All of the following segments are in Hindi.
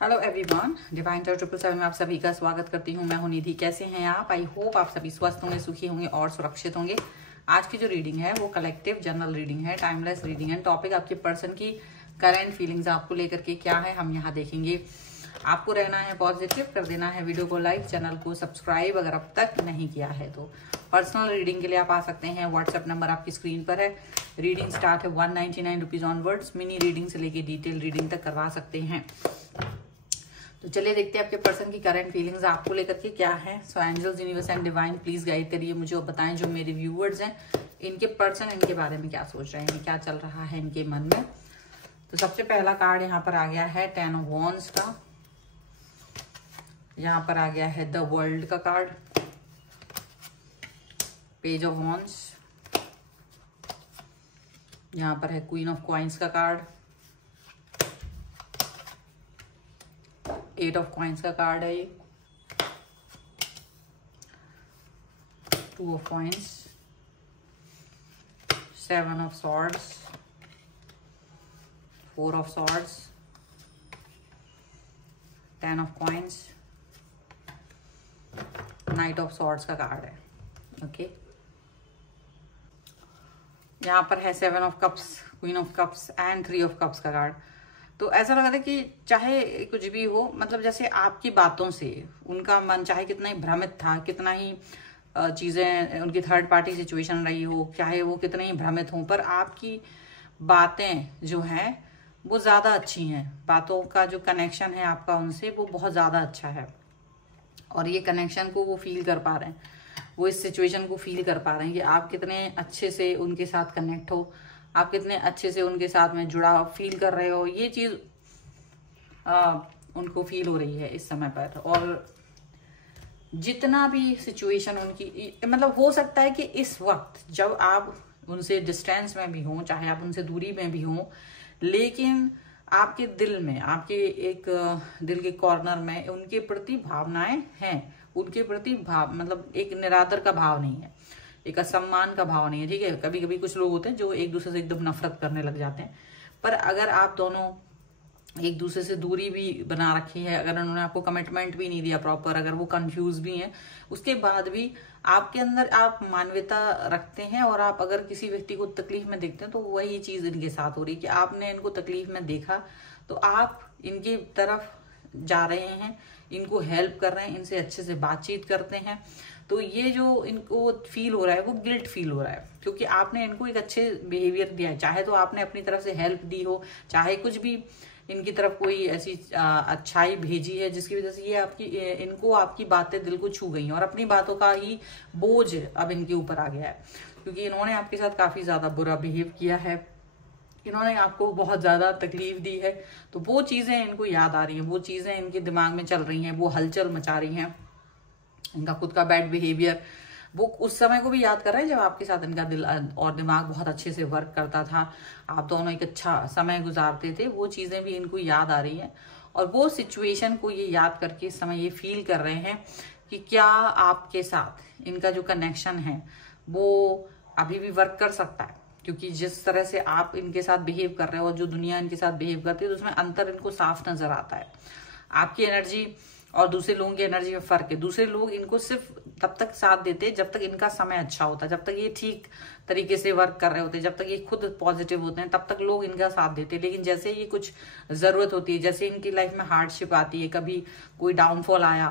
हेलो एवरीवन, डिवाइन टारot 777 में आप सभी का स्वागत करती हूँ। मैं हूँ निधि। कैसे हैं आप? आई होप आप सभी स्वस्थ होंगे, सुखी होंगे और सुरक्षित होंगे। आज की जो रीडिंग है वो कलेक्टिव जनरल रीडिंग है, टाइमलेस रीडिंग है। टॉपिक आपके पर्सन की करंट फीलिंग्स आपको लेकर के क्या है हम यहाँ देखेंगे। आपको रहना है पॉजिटिव, कर देना है वीडियो को लाइक, चैनल को सब्सक्राइब अगर अब तक नहीं किया है तो। पर्सनल रीडिंग के लिए आप आ सकते हैं, व्हाट्सएप नंबर आपकी स्क्रीन पर है। रीडिंग स्टार्ट है 199 रुपीज ऑनवर्ड्स। मिनी रीडिंग से लेके डिटेल रीडिंग तक करवा सकते हैं। तो चलिए देखते हैं आपके पर्सन की करंट फीलिंग्स आपको लेकर के क्या है। So angels, universe and divine please guide करिए मुझे और बताएं जो मेरे व्यूअर्स हैं इनके पर्सन इनके बारे में क्या सोच रहे हैं, क्या चल रहा है इनके मन में। तो सबसे पहला कार्ड यहाँ पर आ गया है 10 ऑफ वॉन्ड्स का। यहाँ पर आ गया है द वर्ल्ड का कार्ड, पेज ऑफ वॉन्ड्स। यहाँ पर है क्वीन ऑफ कॉइन्स का कार्ड, 8 ऑफ कॉइन्स का कार्ड है ये, 2 of coins, 7 of swords, 4 of swords, 10 of coins, night of swords का कार्ड है। ओके, यहाँ पर है 7 of cups, queen of cups and 3 of cups का कार्ड। तो ऐसा लगा था कि चाहे कुछ भी हो, मतलब जैसे आपकी बातों से उनका मन चाहे कितना ही भ्रमित था, कितना ही चीजें उनकी थर्ड पार्टी सिचुएशन रही हो, चाहे वो कितने ही भ्रमित हों, पर आपकी बातें जो हैं वो ज्यादा अच्छी हैं। बातों का जो कनेक्शन है आपका उनसे वो बहुत ज्यादा अच्छा है और ये कनेक्शन को वो फील कर पा रहे हैं, वो इस सिचुएशन को फील कर पा रहे हैं कि आप कितने अच्छे से उनके साथ कनेक्ट हो, आप कितने अच्छे से उनके साथ में जुड़ा फील कर रहे हो। ये चीज उनको फील हो रही है इस समय पर। और जितना भी सिचुएशन उनकी, मतलब हो सकता है कि इस वक्त जब आप उनसे डिस्टेंस में भी हो, चाहे आप उनसे दूरी में भी हो, लेकिन आपके दिल में, आपके एक दिल के कॉर्नर में उनके प्रति भावनाएं हैं, उनके प्रति भाव मतलब एक निरादर का भाव नहीं है, एक असम्मान का भाव नहीं है। ठीक है, कभी कभी कुछ लोग होते हैं जो एक दूसरे से एकदम नफरत करने लग जाते हैं, पर अगर आप दोनों एक दूसरे से दूरी भी बना रखी है, अगर उन्होंने आपको कमिटमेंट भी नहीं दिया प्रॉपर, अगर वो कंफ्यूज भी हैं, उसके बाद भी आपके अंदर आप मानवता रखते हैं और आप अगर किसी व्यक्ति को तकलीफ में देखते हैं तो वही चीज इनके साथ हो रही है कि आपने इनको तकलीफ में देखा तो आप इनकी तरफ जा रहे हैं, इनको हेल्प कर रहे हैं, इनसे अच्छे से बातचीत करते हैं। तो ये जो इनको फील हो रहा है वो गिल्ट फील हो रहा है, क्योंकि आपने इनको एक अच्छे बिहेवियर दिया है। चाहे तो आपने अपनी तरफ से हेल्प दी हो, चाहे कुछ भी इनकी तरफ कोई ऐसी अच्छाई भेजी है जिसकी वजह से ये आपकी इनको आपकी बातें दिल को छू गई हैं और अपनी बातों का ही बोझ अब इनके ऊपर आ गया है, क्योंकि इन्होंने आपके साथ काफी ज्यादा बुरा बिहेव किया है, इन्होंने आपको बहुत ज्यादा तकलीफ दी है। तो वो चीजें इनको याद आ रही हैं, वो चीजें इनके दिमाग में चल रही हैं, वो हलचल मचा रही हैं। इनका खुद का बैड बिहेवियर वो उस समय को भी याद कर रहे हैं जब आपके साथ इनका दिल और दिमाग बहुत अच्छे से वर्क करता था, आप दोनों एक अच्छा समय गुजारते थे। वो चीजें भी इनको याद आ रही हैं और वो सिचुएशन को ये याद करके इस समय ये फील कर रहे हैं कि क्या आपके साथ इनका जो कनेक्शन है वो अभी भी वर्क कर सकता है, क्योंकि जिस तरह से आप इनके साथ बिहेव कर रहे हो और जो दुनिया इनके साथ बिहेव करती है तो उसमें अंतर इनको साफ नजर आता है। आपकी एनर्जी और दूसरे लोगों की एनर्जी में फर्क है। दूसरे लोग इनको सिर्फ तब तक साथ देते हैं जब तक इनका समय अच्छा होता है, जब तक ये ठीक तरीके से वर्क कर रहे होते हैं, जब तक ये खुद पॉजिटिव होते हैं, तब तक लोग इनका साथ देते हैं। लेकिन जैसे ये कुछ जरूरत होती है, जैसे इनकी लाइफ में हार्डशिप आती है, कभी कोई डाउनफॉल आया,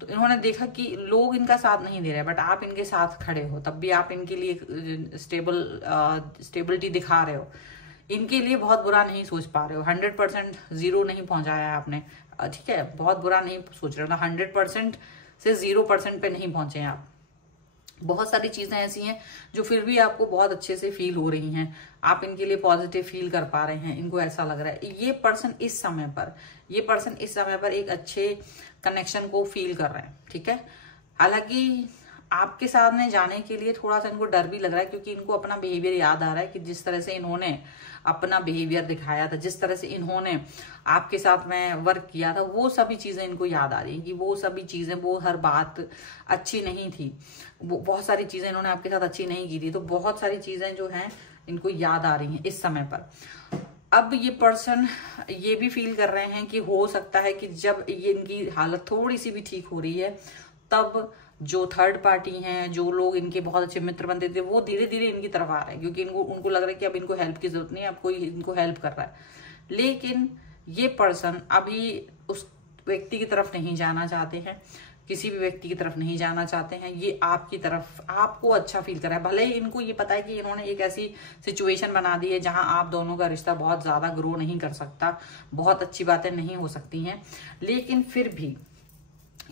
तो इन्होंने देखा कि लोग इनका साथ नहीं दे रहे, बट आप इनके साथ खड़े हो, तब भी आप इनके लिए स्टेबिलिटी दिखा रहे हो, इनके लिए बहुत बुरा नहीं सोच पा रहे हो। 100% जीरो नहीं पहुंचाया है आपने, ठीक है, बहुत बुरा नहीं सोच रहे हो ना, 100% से 0% पे नहीं पहुंचे हैं आप। बहुत सारी चीजें ऐसी हैं जो फिर भी आपको बहुत अच्छे से फील हो रही हैं, आप इनके लिए पॉजिटिव फील कर पा रहे हैं, इनको ऐसा लग रहा है ये पर्सन इस समय पर एक अच्छे कनेक्शन को फील कर रहे हैं। ठीक है, हालांकि आपके साथ में जाने के लिए थोड़ा सा इनको डर भी लग रहा है, क्योंकि इनको अपना बिहेवियर याद आ रहा है कि जिस तरह से इन्होंने अपना बिहेवियर दिखाया था, जिस तरह से इन्होंने आपके साथ में वर्क किया था, वो सभी चीजें इनको याद आ रही हैं कि वो सभी चीजें, वो हर बात अच्छी नहीं थी, वो बहुत सारी चीजें इन्होंने आपके साथ अच्छी नहीं की थी। तो बहुत सारी चीजें जो हैं इनको याद आ रही हैं इस समय पर। अब ये पर्सन ये भी फील कर रहे हैं कि हो सकता है कि जब ये इनकी हालत थोड़ी सी भी ठीक हो रही है, तब जो थर्ड पार्टी हैं, जो लोग इनके बहुत अच्छे मित्र बनते थे, वो धीरे धीरे इनकी तरफ आ रहे हैं, क्योंकि उनको लग रहा है कि अब इनको हेल्प की जरूरत नहीं है, अब कोई इनको हेल्प कर रहा है। लेकिन ये पर्सन अभी उस व्यक्ति की तरफ नहीं जाना चाहते हैं, किसी भी व्यक्ति की तरफ नहीं जाना चाहते हैं। ये आपकी तरफ, आपको अच्छा फील कर रहा है। भले ही इनको ये पता है कि इन्होंने एक ऐसी सिचुएशन बना दी है जहां आप दोनों का रिश्ता बहुत ज्यादा ग्रो नहीं कर सकता, बहुत अच्छी बातें नहीं हो सकती हैं, लेकिन फिर भी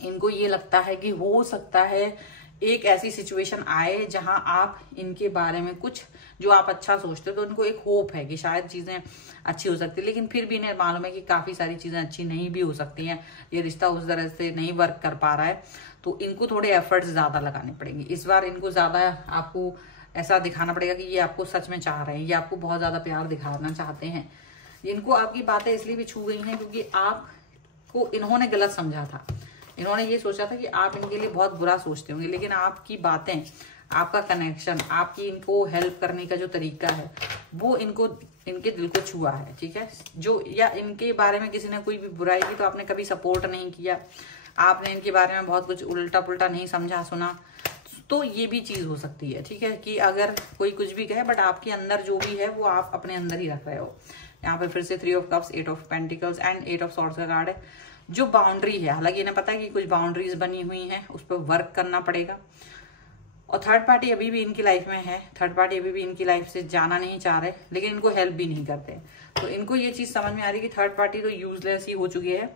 इनको ये लगता है कि हो सकता है एक ऐसी सिचुएशन आए जहां आप इनके बारे में कुछ जो आप अच्छा सोचते हो, तो इनको एक होप है कि शायद चीजें अच्छी हो सकती है। लेकिन फिर भी इन्हें मालूम है कि काफी सारी चीजें अच्छी नहीं भी हो सकती हैं, ये रिश्ता उस तरह से नहीं वर्क कर पा रहा है, तो इनको थोड़े एफर्ट्स ज्यादा लगाने पड़ेंगे। इस बार इनको ज्यादा आपको ऐसा दिखाना पड़ेगा कि ये आपको सच में चाह रहे हैं, ये आपको बहुत ज्यादा प्यार दिखाना चाहते हैं। इनको आपकी बातें इसलिए भी छू गई हैं क्योंकि आपको इन्होंने गलत समझा था। इन्होंने ये सोचा था कि आप इनके लिए बहुत बुरा सोचते होंगे, लेकिन आपकी बातें, आपका कनेक्शन, आपकी इनको हेल्प करने का जो तरीका है, वो इनके दिल को छुआ है। ठीक है, जो या इनके बारे में किसी ने कोई भी बुराई की तो आपने कभी सपोर्ट नहीं किया, आपने इनके बारे में बहुत कुछ उल्टा पुल्टा नहीं समझा सुना, तो ये भी चीज हो सकती है। ठीक है, कि अगर कोई कुछ भी कहे बट आपके अंदर जो भी है वो आप अपने अंदर ही रख रहे हो। यहाँ पे फिर से 3 of cups, 8 of pentacles and 8 of swords का कार्ड है। जो बाउंड्री है, हालांकि इन्हें पता है कि कुछ बाउंड्रीज बनी हुई हैं, उस पर वर्क करना पड़ेगा। और थर्ड पार्टी अभी भी इनकी लाइफ में है, थर्ड पार्टी अभी भी इनकी लाइफ से जाना नहीं चाह रहे, लेकिन इनको हेल्प भी नहीं करते। तो इनको ये चीज समझ में आ रही है कि थर्ड पार्टी तो यूजलेस ही हो चुकी है,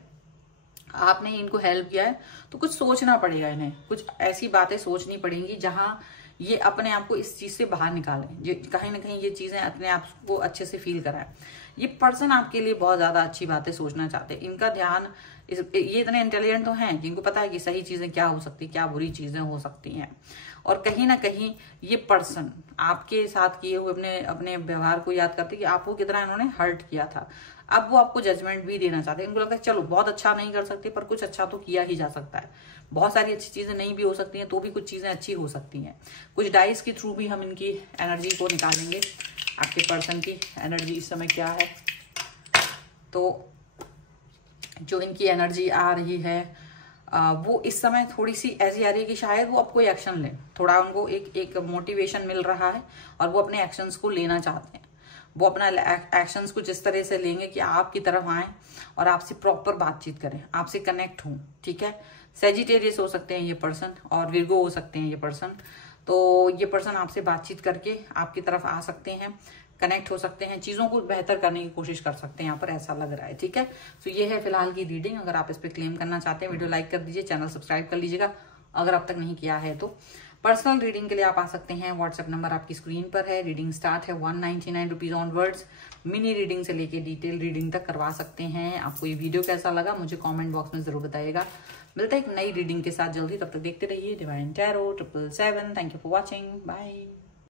आपने इनको हेल्प किया है, तो कुछ सोचना पड़ेगा इन्हें, कुछ ऐसी बातें सोचनी पड़ेंगी जहां ये अपने आप को इस चीज से बाहर निकालें, कहीं ना कहीं ये चीजें अपने आप को अच्छे से फील कराएं। ये पर्सन आपके लिए बहुत ज्यादा अच्छी बातें सोचना चाहते हैं। इनका ध्यान ये इतने इंटेलिजेंट तो हैं कि इनको पता है कि सही चीजें क्या हो सकती, क्या बुरी चीजें हो सकती हैं। और कहीं ना कहीं ये पर्सन आपके साथ किए हुए अपने व्यवहार को याद करते कि आपको कितना इन्होंने हर्ट किया था। अब वो आपको जजमेंट भी देना चाहते हैं। इनको लगता है चलो बहुत अच्छा नहीं कर सकते पर कुछ अच्छा तो किया ही जा सकता है। बहुत सारी अच्छी चीजें नहीं भी हो सकती हैं तो भी कुछ चीजें अच्छी हो सकती हैं। कुछ डाइस के थ्रू भी हम इनकी एनर्जी को निकालेंगे। आपके पर्सन की एनर्जी इस समय क्या है, तो जो इनकी एनर्जी आ रही है वो इस समय थोड़ी सी ऐसी आ रही है कि शायद वो अब कोई एक्शन लें, थोड़ा उनको एक मोटिवेशन मिल रहा है और वो अपने एक्शंस को लेना चाहते हैं। वो अपना एक्शंस कुछ इस तरह से लेंगे कि आपकी तरफ आए और आपसे प्रॉपर बातचीत करें, आपसे कनेक्ट हों। ठीक है, सेजिटेरियस हो सकते हैं ये पर्सन और विर्गो हो सकते हैं ये पर्सन। तो ये पर्सन आपसे बातचीत करके आपकी तरफ आ सकते हैं, कनेक्ट हो सकते हैं, चीजों को बेहतर करने की कोशिश कर सकते हैं, यहाँ पर ऐसा लग रहा है। ठीक है, तो ये है फिलहाल की रीडिंग। अगर आप इस पर क्लेम करना चाहते हैं वीडियो लाइक कर दीजिए, चैनल सब्सक्राइब कर लीजिएगा अगर अब तक नहीं किया है तो। पर्सनल रीडिंग के लिए आप आ सकते हैं, व्हाट्सएप नंबर आपकी स्क्रीन पर है। रीडिंग स्टार्ट है 199 रुपीज ऑनवर्ड्स। मिनी रीडिंग से लेके डिटेल रीडिंग तक करवा सकते हैं। आपको ये वीडियो कैसा लगा मुझे कमेंट बॉक्स में जरूर बताइएगा। मिलते हैं एक नई रीडिंग के साथ जल्दी, तब तक देखते रहिए divine tarot 777। Thank you for watching, bye.